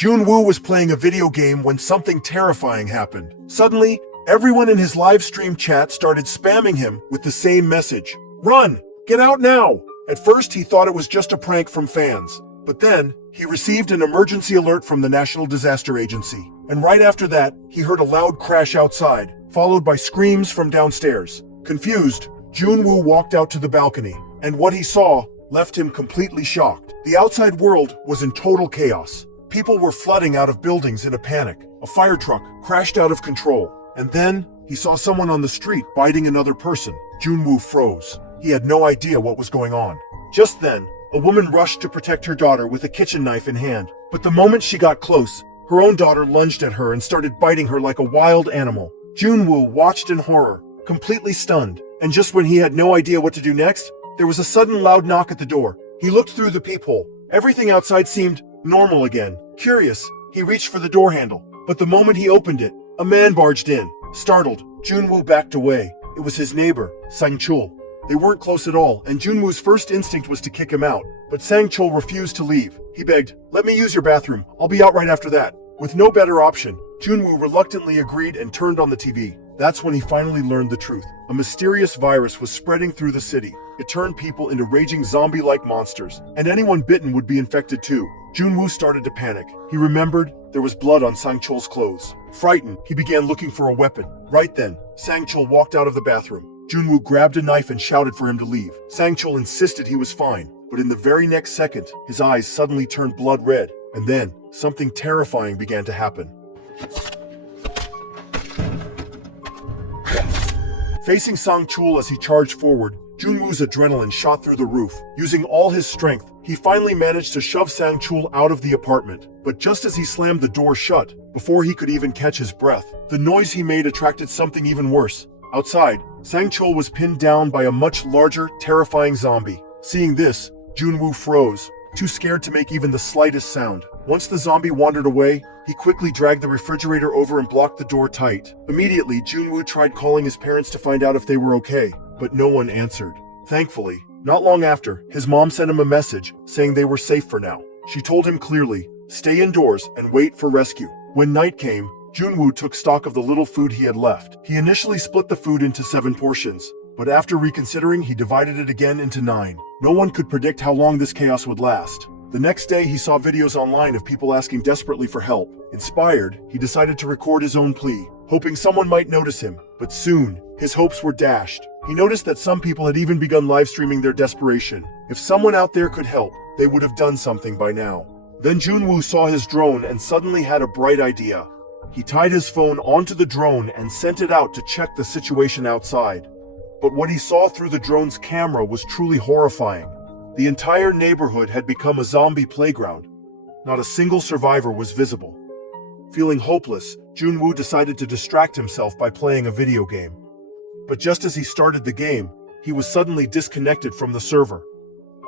Joon-woo was playing a video game when something terrifying happened. Suddenly, everyone in his live stream chat started spamming him with the same message. Run! Get out now! At first, he thought it was just a prank from fans. But then, he received an emergency alert from the National Disaster Agency. And right after that, he heard a loud crash outside, followed by screams from downstairs. Confused, Joon-woo walked out to the balcony, and what he saw left him completely shocked. The outside world was in total chaos. People were flooding out of buildings in a panic. A fire truck crashed out of control. And then, he saw someone on the street biting another person. Joon-woo froze. He had no idea what was going on. Just then, a woman rushed to protect her daughter with a kitchen knife in hand. But the moment she got close, her own daughter lunged at her and started biting her like a wild animal. Joon-woo watched in horror, completely stunned. And just when he had no idea what to do next, there was a sudden loud knock at the door. He looked through the peephole. Everything outside seemed normal again. Curious, he reached for the door handle. But the moment he opened it, a man barged in. Startled, Joon-woo backed away. It was his neighbor, Sang-chul. They weren't close at all, and Joon-woo's first instinct was to kick him out. But Sang-chul refused to leave. He begged, "Let me use your bathroom. I'll be out right after that." With no better option, Joon-woo reluctantly agreed and turned on the TV. That's when he finally learned the truth. A mysterious virus was spreading through the city. It turned people into raging zombie-like monsters, and anyone bitten would be infected too. Joon-woo started to panic. He remembered there was blood on Sang-chul's clothes. Frightened, he began looking for a weapon. Right then, Sang-chul walked out of the bathroom. Joon-woo grabbed a knife and shouted for him to leave. Sang-chul insisted he was fine, but in the very next second, his eyes suddenly turned blood red. And then, something terrifying began to happen. Facing Sang-chul as he charged forward, Joon-woo's adrenaline shot through the roof. Using all his strength, he finally managed to shove Sang-chul out of the apartment. But just as he slammed the door shut, before he could even catch his breath, the noise he made attracted something even worse. Outside, Sang-chul was pinned down by a much larger, terrifying zombie. Seeing this, Joon-woo froze, too scared to make even the slightest sound. Once the zombie wandered away, he quickly dragged the refrigerator over and blocked the door tight. Immediately, Joon-woo tried calling his parents to find out if they were okay, but no one answered. Thankfully, not long after, his mom sent him a message saying they were safe for now. She told him clearly, "Stay indoors and wait for rescue." When night came, Joon-woo took stock of the little food he had left. He initially split the food into 7 portions, but after reconsidering, he divided it again into 9. No one could predict how long this chaos would last. The next day, he saw videos online of people asking desperately for help. Inspired, he decided to record his own plea, hoping someone might notice him. But soon, his hopes were dashed. He noticed that some people had even begun live streaming their desperation. If someone out there could help, they would have done something by now. Then Joon-woo saw his drone and suddenly had a bright idea. He tied his phone onto the drone and sent it out to check the situation outside. But what he saw through the drone's camera was truly horrifying. The entire neighborhood had become a zombie playground. Not a single survivor was visible. Feeling hopeless, Joon-woo decided to distract himself by playing a video game. But just as he started the game, he was suddenly disconnected from the server.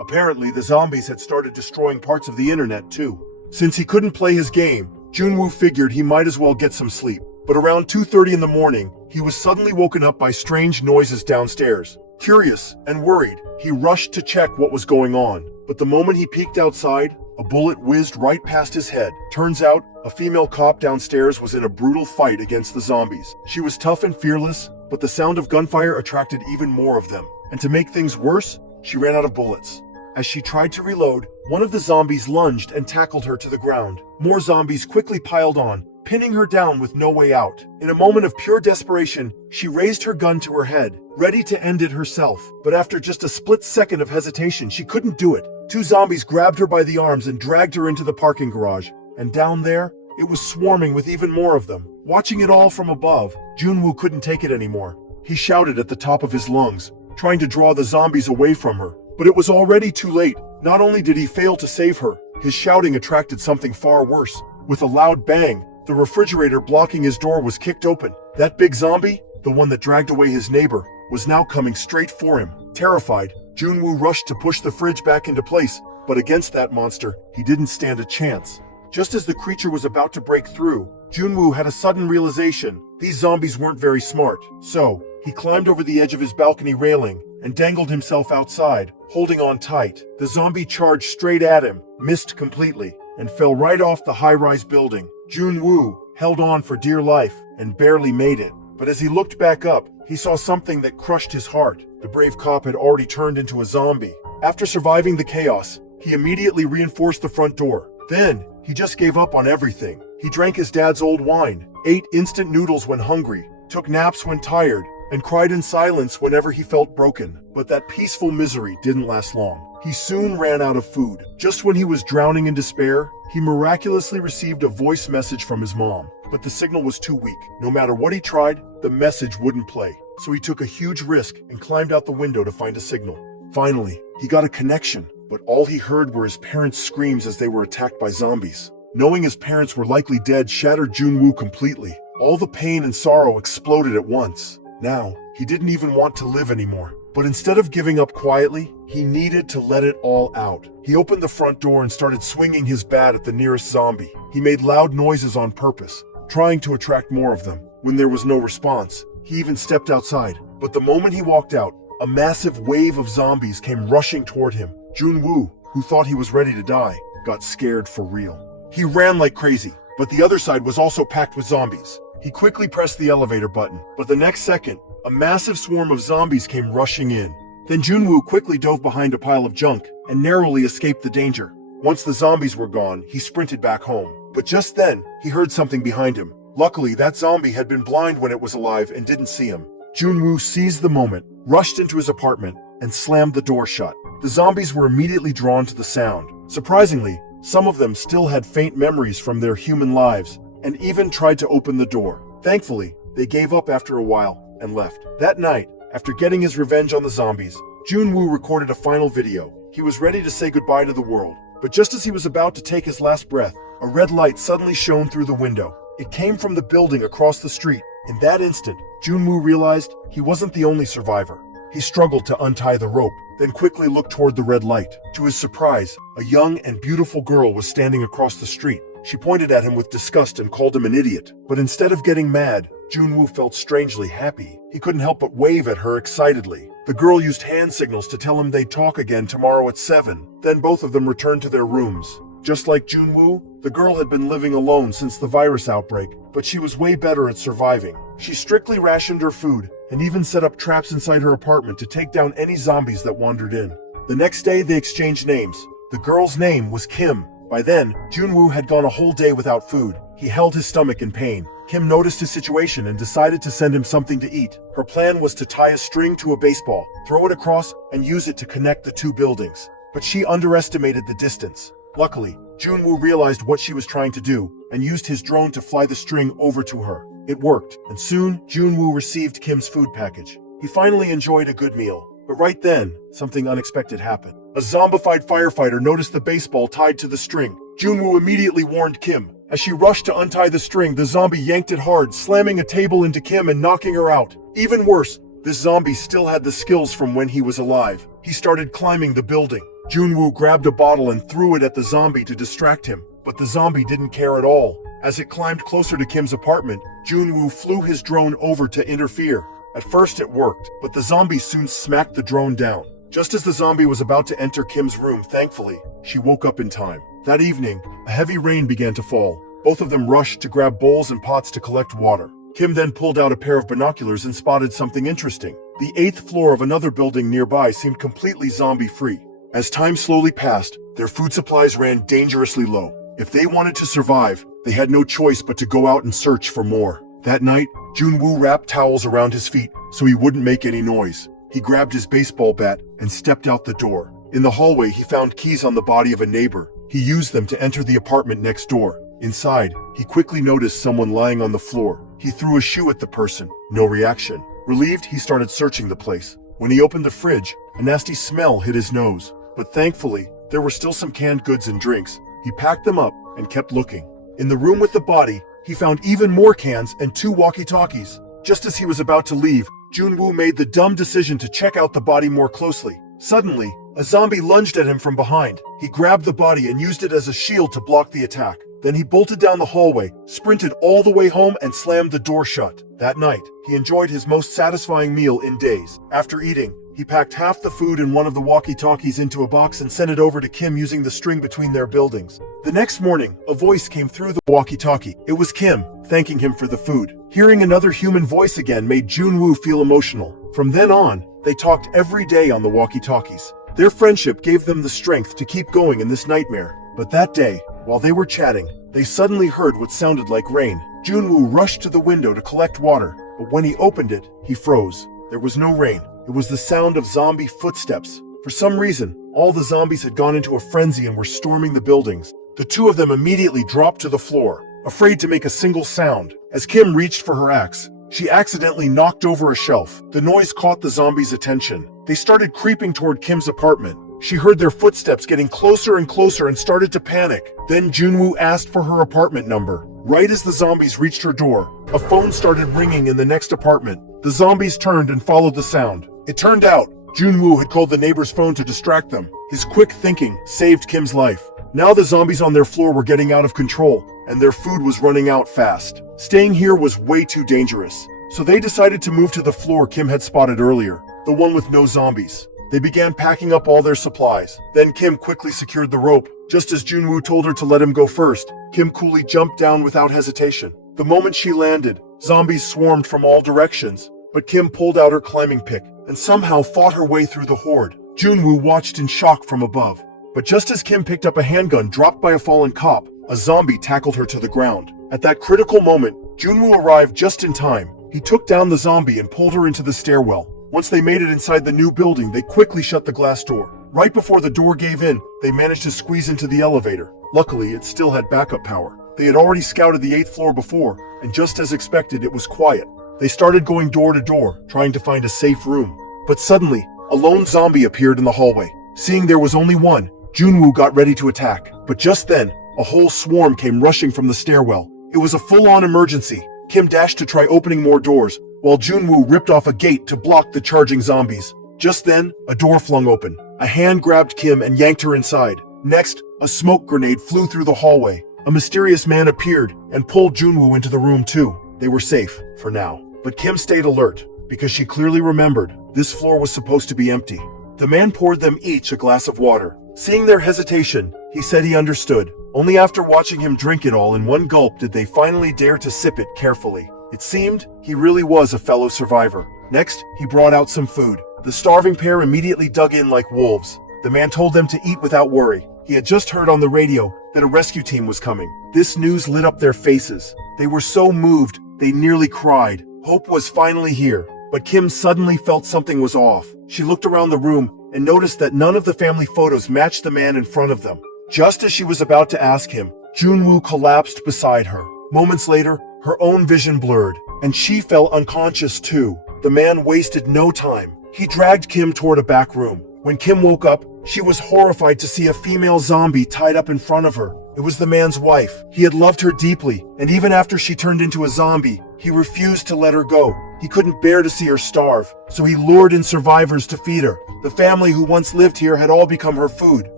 Apparently, the zombies had started destroying parts of the internet too. Since he couldn't play his game, Joon-woo figured he might as well get some sleep. But around 2:30 in the morning, he was suddenly woken up by strange noises downstairs. Curious and worried, he rushed to check what was going on. But the moment he peeked outside, a bullet whizzed right past his head. Turns out, a female cop downstairs was in a brutal fight against the zombies. She was tough and fearless, but the sound of gunfire attracted even more of them. And to make things worse, she ran out of bullets. As she tried to reload, one of the zombies lunged and tackled her to the ground. More zombies quickly piled on, pinning her down with no way out. In a moment of pure desperation, she raised her gun to her head, ready to end it herself. But after just a split second of hesitation, she couldn't do it. 2 zombies grabbed her by the arms and dragged her into the parking garage. And down there, it was swarming with even more of them. Watching it all from above, Joon-woo couldn't take it anymore. He shouted at the top of his lungs, trying to draw the zombies away from her. But it was already too late. Not only did he fail to save her, his shouting attracted something far worse. With a loud bang, the refrigerator blocking his door was kicked open. That big zombie, the one that dragged away his neighbor, was now coming straight for him. Terrified, Joon-woo rushed to push the fridge back into place, but against that monster, he didn't stand a chance. Just as the creature was about to break through, Joon-woo had a sudden realization. These zombies weren't very smart. So, he climbed over the edge of his balcony railing and dangled himself outside, holding on tight. The zombie charged straight at him, missed completely. and fell right off the high-rise building. Joon-woo held on for dear life and barely made it. But as he looked back up, he saw something that crushed his heart. The brave cop had already turned into a zombie. After surviving the chaos, he immediately reinforced the front door. Then, he just gave up on everything. He drank his dad's old wine, ate instant noodles when hungry, took naps when tired, and cried in silence whenever he felt broken. But that peaceful misery didn't last long. He soon ran out of food. Just when he was drowning in despair, he miraculously received a voice message from his mom. But the signal was too weak. No matter what he tried, the message wouldn't play. So he took a huge risk and climbed out the window to find a signal. Finally, he got a connection, but all he heard were his parents' screams as they were attacked by zombies. Knowing his parents were likely dead shattered Joon-woo completely. All the pain and sorrow exploded at once. Now, he didn't even want to live anymore. But instead of giving up quietly, he needed to let it all out. He opened the front door and started swinging his bat at the nearest zombie. He made loud noises on purpose, trying to attract more of them. When there was no response, he even stepped outside. But the moment he walked out, a massive wave of zombies came rushing toward him. Joon-woo, who thought he was ready to die, got scared for real. He ran like crazy, but the other side was also packed with zombies. He quickly pressed the elevator button, but the next second, a massive swarm of zombies came rushing in. Then Joon-woo quickly dove behind a pile of junk and narrowly escaped the danger. Once the zombies were gone, he sprinted back home. But just then, he heard something behind him. Luckily, that zombie had been blind when it was alive and didn't see him. Joon-woo seized the moment, rushed into his apartment, and slammed the door shut. The zombies were immediately drawn to the sound. Surprisingly, some of them still had faint memories from their human lives, and even tried to open the door. Thankfully, they gave up after a while and left. That night, after getting his revenge on the zombies, Joon-woo recorded a final video. He was ready to say goodbye to the world. But just as he was about to take his last breath, a red light suddenly shone through the window. It came from the building across the street. In that instant, Joon-woo realized he wasn't the only survivor. He struggled to untie the rope, then quickly looked toward the red light. To his surprise, a young and beautiful girl was standing across the street. She pointed at him with disgust and called him an idiot. But instead of getting mad, Joon-woo felt strangely happy. He couldn't help but wave at her excitedly. The girl used hand signals to tell him they'd talk again tomorrow at 7. Then both of them returned to their rooms. Just like Joon-woo, the girl had been living alone since the virus outbreak, but she was way better at surviving. She strictly rationed her food and even set up traps inside her apartment to take down any zombies that wandered in. The next day, they exchanged names. The girl's name was Kim. By then, Joon-woo had gone a whole day without food. He held his stomach in pain. Kim noticed his situation and decided to send him something to eat. Her plan was to tie a string to a baseball, throw it across, and use it to connect the two buildings. But she underestimated the distance. Luckily, Joon-woo realized what she was trying to do and used his drone to fly the string over to her. It worked, and soon, Joon-woo received Kim's food package. He finally enjoyed a good meal. But right then, something unexpected happened. A zombified firefighter noticed the baseball tied to the string. Joon-woo immediately warned Kim. As she rushed to untie the string, the zombie yanked it hard, slamming a table into Kim and knocking her out. Even worse, this zombie still had the skills from when he was alive. He started climbing the building. Joon-woo grabbed a bottle and threw it at the zombie to distract him, but the zombie didn't care at all. As it climbed closer to Kim's apartment, Joon-woo flew his drone over to interfere. At first it worked, but the zombie soon smacked the drone down. Just as the zombie was about to enter Kim's room, thankfully, she woke up in time. That evening, a heavy rain began to fall. Both of them rushed to grab bowls and pots to collect water. Kim then pulled out a pair of binoculars and spotted something interesting. The 8th floor of another building nearby seemed completely zombie-free. As time slowly passed, their food supplies ran dangerously low. If they wanted to survive, they had no choice but to go out and search for more. That night, Joon-woo wrapped towels around his feet so he wouldn't make any noise. He grabbed his baseball bat and stepped out the door. In the hallway, he found keys on the body of a neighbor. He used them to enter the apartment next door. Inside, he quickly noticed someone lying on the floor. He threw a shoe at the person. No reaction. Relieved, he started searching the place. When he opened the fridge, a nasty smell hit his nose. But thankfully, there were still some canned goods and drinks. He packed them up and kept looking. In the room with the body, he found even more cans and 2 walkie-talkies. Just as he was about to leave, Joon-woo made the dumb decision to check out the body more closely. Suddenly, a zombie lunged at him from behind. He grabbed the body and used it as a shield to block the attack. Then he bolted down the hallway, sprinted all the way home, and slammed the door shut. That night, he enjoyed his most satisfying meal in days. After eating, He packed half the food in one of the walkie-talkies into a box and sent it over to Kim using the string between their buildings. The next morning, a voice came through the walkie-talkie. It was Kim, thanking him for the food. Hearing another human voice again made Joon-woo feel emotional. From then on, they talked every day on the walkie-talkies. Their friendship gave them the strength to keep going in this nightmare. But that day, while they were chatting, they suddenly heard what sounded like rain. Joon-woo rushed to the window to collect water, but when he opened it, he froze. There was no rain. It was the sound of zombie footsteps. For some reason, all the zombies had gone into a frenzy and were storming the buildings. The two of them immediately dropped to the floor, afraid to make a single sound. As Kim reached for her axe, she accidentally knocked over a shelf. The noise caught the zombies' attention. They started creeping toward Kim's apartment. She heard their footsteps getting closer and closer and started to panic. Then Joon-woo asked for her apartment number. Right as the zombies reached her door, a phone started ringing in the next apartment. The zombies turned and followed the sound. It turned out, Joon-woo had called the neighbor's phone to distract them. His quick thinking saved Kim's life. Now the zombies on their floor were getting out of control, and their food was running out fast. Staying here was way too dangerous, so they decided to move to the floor Kim had spotted earlier, the one with no zombies. They began packing up all their supplies. Then Kim quickly secured the rope. Just as Joon-woo told her to let him go first, Kim coolly jumped down without hesitation. The moment she landed, zombies swarmed from all directions, but Kim pulled out her climbing pick and somehow fought her way through the horde. Joon-woo watched in shock from above. But just as Kim picked up a handgun dropped by a fallen cop, a zombie tackled her to the ground. At that critical moment, Joon-woo arrived just in time. He took down the zombie and pulled her into the stairwell. Once they made it inside the new building, they quickly shut the glass door. Right before the door gave in, they managed to squeeze into the elevator. Luckily, it still had backup power. They had already scouted the 8th floor before, and just as expected, it was quiet. They started going door to door, trying to find a safe room. But suddenly, a lone zombie appeared in the hallway. Seeing there was only one, Joon-woo got ready to attack. But just then, a whole swarm came rushing from the stairwell. It was a full-on emergency. Kim dashed to try opening more doors, while Joon-woo ripped off a gate to block the charging zombies. Just then, a door flung open. A hand grabbed Kim and yanked her inside. Next, a smoke grenade flew through the hallway. A mysterious man appeared and pulled Joon-woo into the room too. They were safe, for now. But Kim stayed alert, because she clearly remembered this floor was supposed to be empty. The man poured them each a glass of water. Seeing their hesitation, he said he understood. Only after watching him drink it all in one gulp did they finally dare to sip it carefully. It seemed he really was a fellow survivor. Next, he brought out some food. The starving pair immediately dug in like wolves. The man told them to eat without worry. He had just heard on the radio that a rescue team was coming. This news lit up their faces. They were so moved, they nearly cried. Hope was finally here. But Kim suddenly felt something was off. She looked around the room and noticed that none of the family photos matched the man in front of them. Just as she was about to ask him, Joon-woo collapsed beside her. Moments later, her own vision blurred, and she fell unconscious too. The man wasted no time. He dragged Kim toward a back room. When Kim woke up, she was horrified to see a female zombie tied up in front of her. It was the man's wife. He had loved her deeply, and even after she turned into a zombie, he refused to let her go. He couldn't bear to see her starve, so he lured in survivors to feed her. The family who once lived here had all become her food.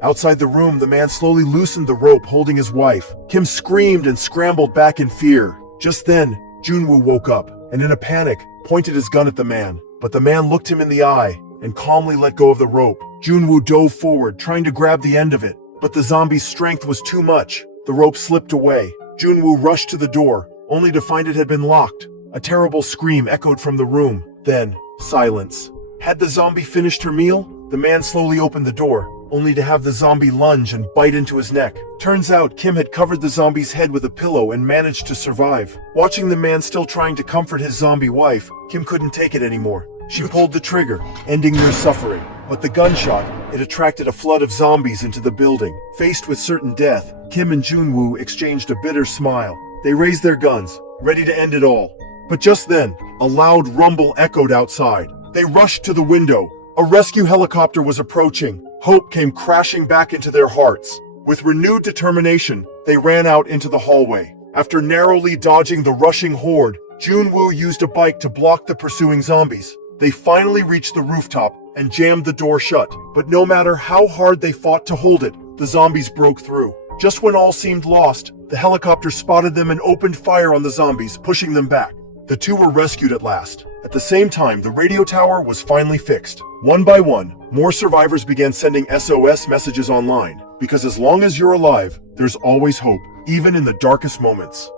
Outside the room, the man slowly loosened the rope holding his wife. Kim screamed and scrambled back in fear. Just then, Joon-woo woke up, and in a panic, pointed his gun at the man. But the man looked him in the eye, and calmly let go of the rope. Joon-woo dove forward, trying to grab the end of it. But the zombie's strength was too much. The rope slipped away. Joon-woo rushed to the door, only to find it had been locked. A terrible scream echoed from the room. Then, silence. Had the zombie finished her meal? The man slowly opened the door, only to have the zombie lunge and bite into his neck. Turns out Kim had covered the zombie's head with a pillow and managed to survive. Watching the man still trying to comfort his zombie wife, Kim couldn't take it anymore. She pulled the trigger, ending their suffering. But the gunshot, it attracted a flood of zombies into the building. Faced with certain death, Kim and Joon-woo exchanged a bitter smile. They raised their guns, ready to end it all. But just then, a loud rumble echoed outside. They rushed to the window. A rescue helicopter was approaching. Hope came crashing back into their hearts. With renewed determination, they ran out into the hallway. After narrowly dodging the rushing horde, Joon-woo used a bike to block the pursuing zombies. They finally reached the rooftop and jammed the door shut. But no matter how hard they fought to hold it, the zombies broke through. Just when all seemed lost, the helicopter spotted them and opened fire on the zombies, pushing them back. The two were rescued at last. At the same time, the radio tower was finally fixed. One by one, more survivors began sending SOS messages online, because as long as you're alive, there's always hope, even in the darkest moments.